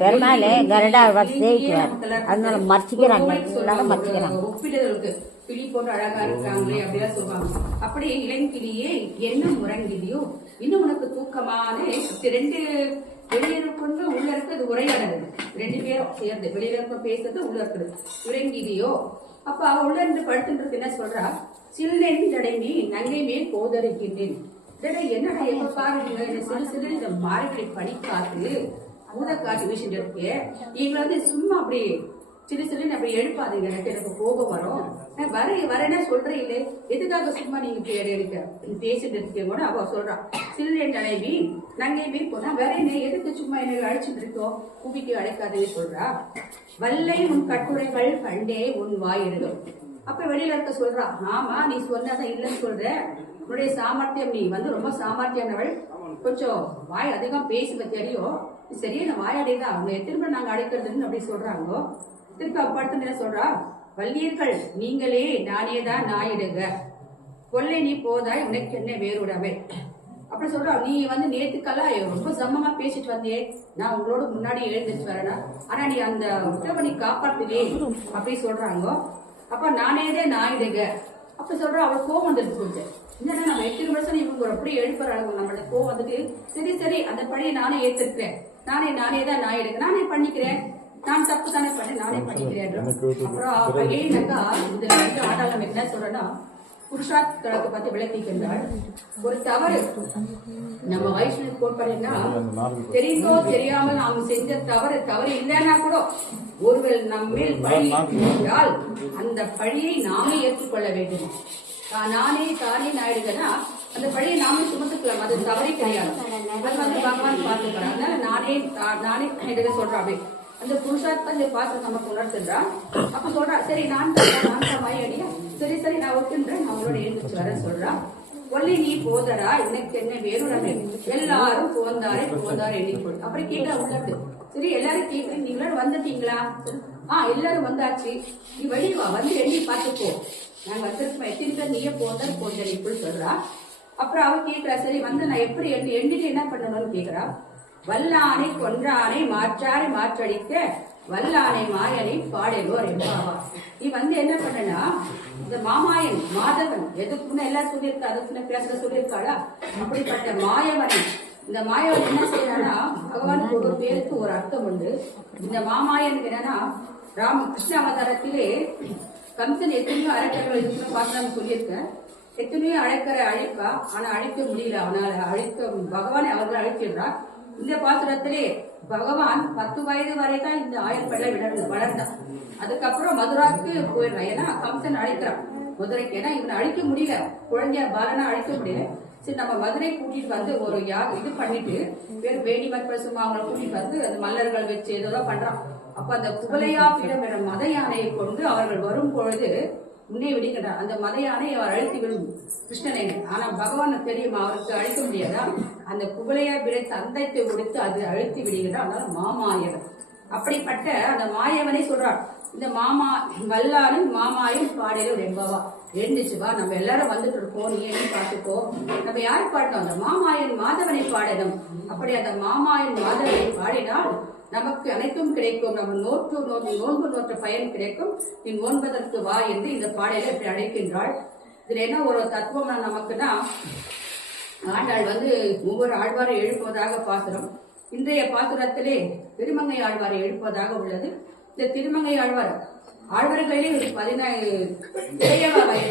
பெருமாள் கருடாழ்வார் சேவிக்கிறார். அதனால மறைச்சிக்கிறாங்க, எல்லாரும் மறைச்சிக்கிறாங்க. ஒப்பிடுதலுக்கு கிளி போட்டு அழகா இருக்காங்களே அப்படிலாம் சொல்லுவாங்க. அப்படி இளங்கிளியே என்ன முரங்கிலியோ இன்னும் உனக்கு தூக்கமான ரெண்டு வெளியில கொண்டு உள்ள இருக்கிறது உரையாடுறது, ரெண்டு பேரும் சேர்ந்து வெளியில இருக்க பேசுறது உள்ள இருக்கிறது உறங்கிலியோ. அப்ப அவ உள்ள இருந்து படுத்துன்றது என்ன சொல்றா, சில்லென் தடைமே நங்கை மேல் போதறிக்கின்றேன். என்னடா எப்ப பாருங்க சிறு சிறு இந்த மார்கழி பனிக்காத்து ஊதக்காட்டு வீசிட்டு இருக்கு, நீங்க வந்து சும்மா அப்படி சிறு சிறுன்னு அப்படி எழுப்பாதீங்க, எனக்கு கோபம் வரும். வரேன்னா சொல்றீங்களே, எதுக்காக சும்மா நீங்க பேசிட்டு இருக்கீங்க. அவ சொல்றான், சில்லென் தலைவி நங்கை மீன் போனா வேற என்ன, எதுக்கு சும்மா என்ன அழைச்சிட்டு இருக்கோம், குபிக்கு அழைக்காதே சொல்றா. வல்லை உன் கட்டுரைகள் கண்டே உன் வாயிடும். அப்ப வெளியில இருக்க சொல்றா, ஆமா நீ சொன்னதான் இல்லைன்னு சொல்ற, உன்னுடைய சாமர்த்தியம், நீ வந்து ரொம்ப சாமர்த்தியானவள், கொஞ்சம் வாய் அதிகம் பேசுவ தெரியும், சரியான வாயாடிதான் அவங்க திரும்ப நாங்க அழைக்கிறதுன்னு அப்படி சொல்றாங்க. திருப்பி அப்பாட்டு என்ன சொல்றா, வல்லியர்கள் நீங்களே நானே தான் நாயிடுங்க, கொள்ளை நீ போதாய் உனக்கு என்ன வேறுடவை அப்படி சொல்றா. நீ வந்து நேத்துக்கெல்லாம் ரொம்ப சமமா பேசிட்டு வந்தியே, நான் உங்களோட முன்னாடி எழுந்திருச்சு வரேனா, ஆனா நீ அந்த உத்தரவை நீ காப்பாத்துவே அப்படி சொல்றாங்க. அப்ப நானேதே நாயிடுங்க அப்ப சொல்றா. அவள் கோவம் வந்துருக்கு கொஞ்சம், என்னன்னா நம்ம 8 வருஷம் இவங்க அப்படி எழுப்புறாங்க, நம்மளோட கோவம் வந்துட்டு, சரி சரி அந்த பணியை நானே ஏத்துக்கிறேன், நானே தான் நாயிடுங்க, நானே பண்ணிக்கிறேன், நான் தப்பு தானே பண்ணேன், நானே பண்ணிக்கிறேன். அப்புறம் ஏன்னாக்கா இதுல வந்து ஆதாரம் என்ன சொல்றேன்னா, புருஷார்த்தத்தை பத்தி விளக்கிக்கின்றாள். ஒரு தவறு நம்ம வைஷ்ணவ கோட்பாடுன்னா, தெரிந்தோ தெரியாமல் நாம் செஞ்ச தவறு இல்லைன்னா கூட ஒருவர் நம்மேல் பழி என்றால் அந்த பழியை நாமே ஏற்றுக்கொள்ள வேண்டும். தானே நாயிடுங்கன்னா அந்த பழியை நாமே சுமத்துக்கலாம், அது தவறே கிடையாது. அது வந்து பகவான் பார்த்துக்கிறான். அதனால நானே சொல்றாவே அந்த புருஷார்த்த பார்த்து நமக்கு உணர்த்துன்றா. அப்ப சொல்றா, சரி நான் வாயடியா, சரி நான் ஒட்டுன்றேன், நான் அவங்களோட எழுந்துச்சு வரேன் சொல்றா. ஒல்லி நீ போதரா எனக்கு என்ன வேறுடமே, எல்லாரும் போந்தாரே எண்ணிக்கொள். அப்புறம் கேட்க உள்ளது, சரி எல்லாரும் கேட்க நீங்களா வந்துட்டீங்களா, எல்லாரும் வந்தாச்சு, நீ வெளிவா வந்து எண்ணி பார்த்துப்போ, நாங்க வந்திருக்கோம் எத்தனை பேர், நீயே போந்தர் சொல்றா. அப்புறம் அவ கேட்கிறா, சரி வந்து நான் எப்படி எண்ணிட்டு என்ன பண்ணணும்னு கேட்கிறா. வல்லானை கொன்றானை மாற்றாரை மாற்றடிக்க வல்லானை மாயனை பாடலோர் என்பாவா. நீ வந்து என்ன பண்ணனா, இந்த மாமாயன் மாதவன் எதுக்குன்னு எல்லாம் சொல்லியிருக்கா, அதுக்குன்னு பேசுற சொல்லியிருக்காளா, அப்படிப்பட்ட மாயவனை, இந்த மாயவன் என்ன செய்யறானா, பகவானுக்கு ஒரு பேருக்கு ஒரு அர்த்தம் உண்டு. இந்த மாமாயன் என்னன்னா, கிருஷ்ண அவதாரத்திலே கம்சன் எத்தனையோ அழைக்கர்கள் இருக்குன்னு பார்த்து சொல்லியிருக்கேன். எத்தனையோ அழைப்பா, ஆனா அழிக்க முடியல, அவனால பகவானை அவர்கள் அழைச்சிடுறார். இந்த பாசுரத்திலே பகவான் 10 வயது வரைதான் இந்த ஆயர்படை வளர்ந்தான். அதுக்கப்புறம் மதுராக்கு போயிடுறான், ஏன்னா கம்சன் அழைக்கிறான் மதுரைக்கு, ஏன்னா இவனை அழிக்க முடியல, குழந்தைய பாலனா அழிக்க முடியல. சரி நம்ம மதுரை கூட்டிட்டு வந்து ஒரு இது பண்ணிட்டு பேர் வேணி மற்பசுமா அவங்களை கூட்டிட்டு வந்து அந்த மல்லர்கள் வச்சு ஏதோதான் பண்றான். அப்ப அந்த குவலையா பீடம் என்ற மத யானையை கொண்டு அவர்கள் வரும் பொழுது முன்னே விடுகின்றார். அந்த மத யானை அவர் அழித்து விடும் கிருஷ்ணனை. ஆனா பகவான் தெரியுமா, அவருக்கு அழிக்க முடியாதா, அந்த குவலையா பீடத்தை அந்தத்தை கொடுத்து அது அழித்து விடுகின்றார். அதனால மாமாயவன். அப்படிப்பட்ட அந்த மாயவனை சொல்றார். இந்த வல்லாரும் மாமாயும் பாடலும் ரெம்பவா எழுந்துச்சுவா, நம்ம எல்லாரும் வந்துட்டு இருக்கோம், நீ என்ன பாட்டுக்கோ, நம்ம யாரு பாட்டோம், அந்த மாமாயன் மாதவனை பாடணும். அப்படி அந்த மாமாயன் மாதவனை பாடினால் நமக்கு அனைத்தும் கிடைக்கும், நம்ம நோன்பு நோற்ற பயன் கிடைக்கும், நீ நோன்பதற்கு வா என்று இந்த பாடலை இப்படி அழைக்கின்றாள். இதுல என்ன ஒரு தத்துவம் நமக்குன்னா, ஆண்டாள் வந்து ஒவ்வொரு ஆழ்வாரை எழுப்புவதாக பாசுரம். இன்றைய பாசுரத்திலே திருமங்கை ஆழ்வாரை எழுப்புவதாக உள்ளது. இந்த திருமங்கை ஆழ்வார்களிலே 17 வயது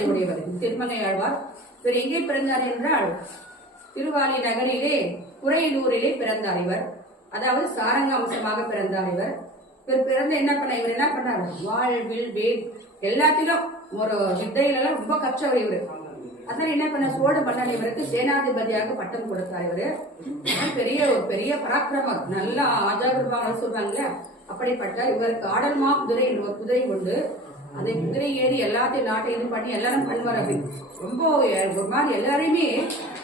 உடையவர் திருமங்கை ஆழ்வார். இவர் எங்கே பிறந்தார் என்றால், திருவாலி நகரிலே குறையலூரிலே பிறந்தார் இவர். அதாவது சாரங்க அம்சமாக பிறந்தார் இவர். இவர் என்ன பண்ணார், வாழ்வில் எல்லாத்திலும் ஒரு வித்தையில ரொம்ப கற்றவர் இவர். அதனால என்ன பண்ண, சோழ மன்னன் இவருக்கு சேனாதிபதியாக பட்டம் கொடுத்தார். இவரு ஒரு பெரிய பராக்கிரமம், நல்லா ஆஜாகிருபாங்க சொல்றாங்களே, அப்படிப்பட்ட இவருக்கு ஆடல்மா குதிரை என்ற ஒரு குதிரை கொண்டு அந்த குதிரை ஏறி எல்லாத்தையும் நாட்டை இது பண்ணி எல்லாரும் பண்ணுவார். அப்படி ரொம்ப ஒரு மாதிரி எல்லாரையுமே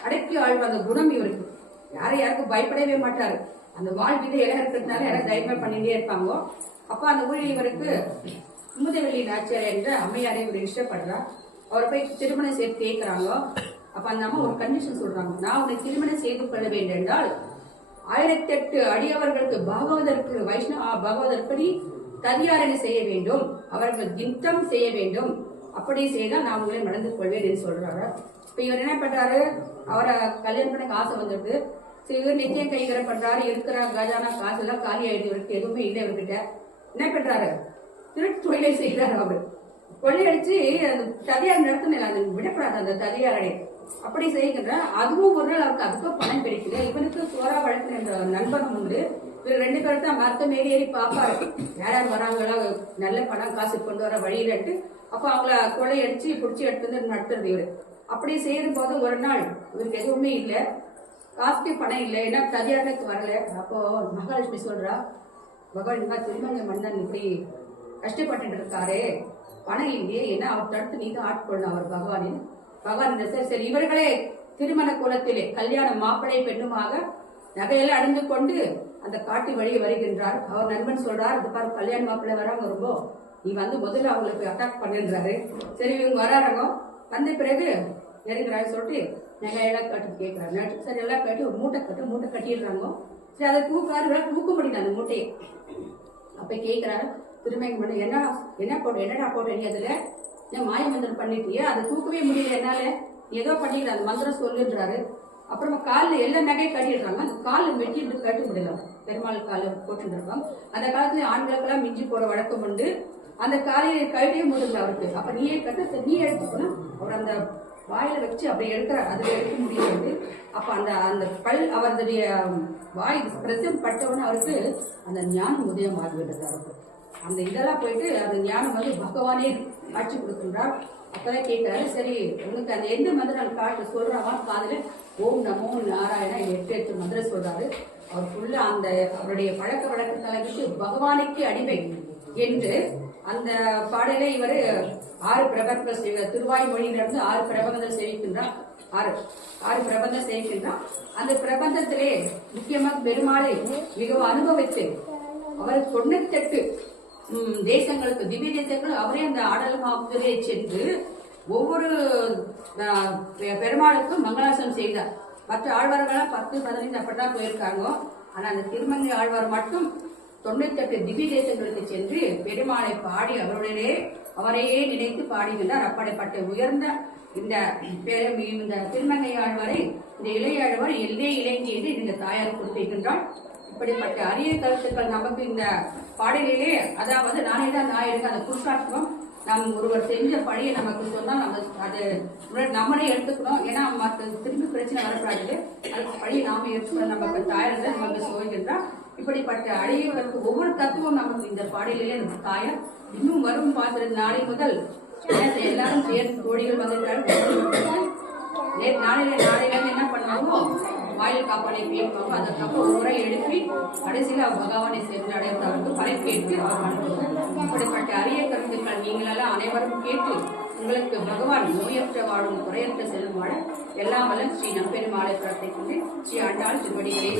அடக்கி ஆழ்வார். அந்த குணம் இவருக்கு, யாருக்கும் பயப்படவே மாட்டாரு. அந்த வாழ்விதை எல்லாம் இருக்கிறதுனால யாரும் தைரியம் பண்ணிட்டே இருப்பாங்க. அப்ப அந்த ஊழில் இவருக்கு குமுதவெளி நாச்சியார் என்ற அம்மையாரை இவர் இஷ்டப்படுறார். அவரை போய் திருமணம் செய்து கேட்கிறாங்க. அப்ப அந்த அம்மா ஒரு கண்டிஷன் சொல்றாங்க, நான் உன்னை திருமணம் செய்து கொள்ள வேண்டும் என்றால் 1008 அடியவர்களுக்கு பாகவதற்கு பாகவதற்படி ததியாரணை செய்ய வேண்டும், அவர்கள் யுத்தம் செய்ய வேண்டும், அப்படி செய்தால் நான் உங்களை நடந்து கொள்வேன் என்று சொல்றாரு. இப்ப இவர் என்ன பண்றாரு, அவரை கல்யாணம் பண்ண காசு வந்துருக்கு. சரி, இவர் நிச்சயம் கைகரை பண்றாரு. இருக்கிற கஜானா காசு எல்லாம் காலி ஆயிடுது, இவருக்கு எதுவுமே இல்லை. இவர்கிட்ட என்ன பண்றாரு, திருட்டு தொழிலை செய்யறாரு. அவரு கொள்ளையடிச்சு ததியார் நடத்தின அது விடக்கூடாது, அந்த ததியாரடை அப்படி செய்கின்ற. அதுவும் ஒரு நாள் அவருக்கு அதுக்கும் பணம் கிடைக்கல. இவனுக்கு சோரா வழக்கு என்ற நண்பனும் உண்டு. இவர் 2 பேரும் தான் மரத்தை ஏறி பார்ப்பாரு, யாராவது வராங்களா நல்ல பணம் காசு கொண்டு வர வழியிலட்டு. அப்ப அவங்கள கொள்ளையடிச்சு பிடிச்சி எடுத்து வந்து நடத்துறது இவரு. அப்படி செய்யும் போது ஒரு நாள் இவருக்கு எதுவுமே இல்லை, காசுக்கு பணம் இல்லை, ஏன்னா ததியாரத்துக்கு வரல. அப்போ மகாலட்சுமி சொல்றா, பகவான் திருமங்க மன்னன் இப்படி கஷ்டப்பட்டு இருக்காரு, பணம் இல்லையே, ஏன்னா அவர் தடுத்து நீங்க ஆட்கொள்ளணும் அவர் பகவானின். பகவான் சரி இவர்களே திருமண கோலத்திலே கல்யாண மாப்பிள்ளை பெண்ணுமாக நகையெல்லாம் அணிந்து கொண்டு அந்த காட்டு வழியே வருகின்றார். அவர் நண்பன் சொல்றார், இது பாரு கல்யாண மாப்பிள்ளை வராங்க, ரொம்ப நீ வந்து முதல்ல அவங்களுக்கு அட்டாக் பண்ணின்றாரு. சரி இவங்க வராங்க, வந்த பிறகு நெருங்கிறாரு சொல்லிட்டு நகையெல்லாம் கட்டு கேட்கிறாரு. சரி எல்லாம் கட்டி ஒரு மூட்டை கட்டிடுறாங்க. சரி அதை தூக்க முடியல அந்த மூட்டையை. அப்ப கேட்கிறாரு திருமங்க மன்னன், என்னடா போட்ட நீ அதுல ஏன் மாய மந்திரம் பண்ணிட்டியா, அதை தூக்கவே முடியல என்னால, ஏதோ பண்ணிக்கிற அந்த மந்திரம் சொல்லுன்றாரு. அப்புறமா காலில் எல்லா நகையும் கட்டிடுறாங்க. அந்த காலில் வெட்டிட்டு கட்ட முடியல, பெருமாள் கால போட்டு இருப்பாங்க. அந்த காலத்துல ஆண்களுக்கெல்லாம் மிஞ்சி போற வழக்கம் உண்டு. அந்த காலையை கழட்டியே முடியல அவருக்கு. அப்ப நீயே கட்ட, நீ எடுத்துக்கணும். அவர் அந்த வாயில வச்சு அப்படி எடுக்கிறார், அதுல எடுக்க முடியாது. அப்ப அந்த பல் அவருடைய வாய் பிரசன் பட்டவுடனே அவருக்கு அந்த ஞானம் உதயம் ஆகிவிட்டது. அவருக்கு அந்த இதெல்லாம் போயிட்டு அந்த ஞானம் வந்து பகவானே காட்சி கொடுக்கின்றார். அப்பதான் கேட்கிறாரு, சரி உனக்கு அந்த எந்த மந்திரம் காட்டு சொல்றாவா, காதுல ஓம் நமோ நாராயணா 8 மந்திரம் சொல்றாரு. அவர் ஃபுல்லா அந்த அவருடைய பழக்க வழக்கங்களை விட்டு பகவானுக்கு அடிமை என்று அந்த பாடலை இவர் 6 பிரபந்தங்கள் திருவாய்மொழியிலிருந்து 6 பிரபந்தங்கள் சேவிக்கின்றார். 6 பிரபந்தம் சேவிக்கின்றார். அந்த பிரபந்தத்திலே முக்கியமாக பெருமாளை மிகவும் அனுபவித்து அவர் 98 தேசங்களுக்கு திவ்ய தேசங்கள் அவரே அந்த ஆடல் மாபுரே சென்று ஒவ்வொரு பெருமாளுக்கும் மங்களாசனம் செய்தார். மற்ற ஆழ்வார்கள்லாம் 10, 15 அப்படிதான் போயிருக்காங்க. ஆனா அந்த திருமங்கை ஆழ்வார் மட்டும் 98 திவ்ய தேசங்களுக்கு சென்று பெருமாளை பாடி அவரையே நினைத்து பாடுகின்றார். அப்படிப்பட்ட உயர்ந்த இந்த திருமங்கை ஆழ்வாரை இந்த இளைய ஆழ்வார் எல்லே இளைஞி என்று இந்த தாயார் குறிப்பிடுகின்றார். இப்படிப்பட்ட அரிய கருத்துக்கள் நமக்கு இந்த பாடலிலே, அதாவது நானே தான் நாயருக்கு அந்த புருஷார்த்தம், நாம் ஒருவர் செஞ்ச பழியை நமக்கு சொன்னா நம்ம அது நம்மளே எடுத்துக்கணும். ஏன்னா மற்ற திரும்பி பிரச்சனை வரக்கூடாது, அதுக்கு பழியை நாம எடுத்துக்கணும். நமக்கு தாயார் தான் நமக்கு சொல்கின்றார். இப்படிப்பட்ட அழியவர்களுக்கு ஒவ்வொரு தத்துவம் நமக்கு இந்த பாடலிலே நம்ம தாயார் இன்னும் வரும் பார்த்து நாளை முதல் எல்லாரும் சேர்ந்து தோழிகள் வந்திருக்காரு. நாளையில என்ன பண்ணுவாங்க, வாயில் காப்பானை கேட்பாங்க. அதுக்கப்புறம் முறை எழுப்பி கடைசியில் அவர் பகவானை சென்று அடைந்தவருக்கு பறை கேட்டு அவர் அனுப்புவார். இப்படிப்பட்ட அரிய கருத்துக்கள் நீங்களெல்லாம் அனைவரும் கேட்டு உங்களுக்கு பகவான் நோயற்ற வாழும் குறையற்ற செல்லும் வாழ எல்லாம் வல்ல ஸ்ரீ நம்பெருமாளை பிரார்த்திக்கின்றேன். ஸ்ரீ ஆண்டாள் திருவடிகளே.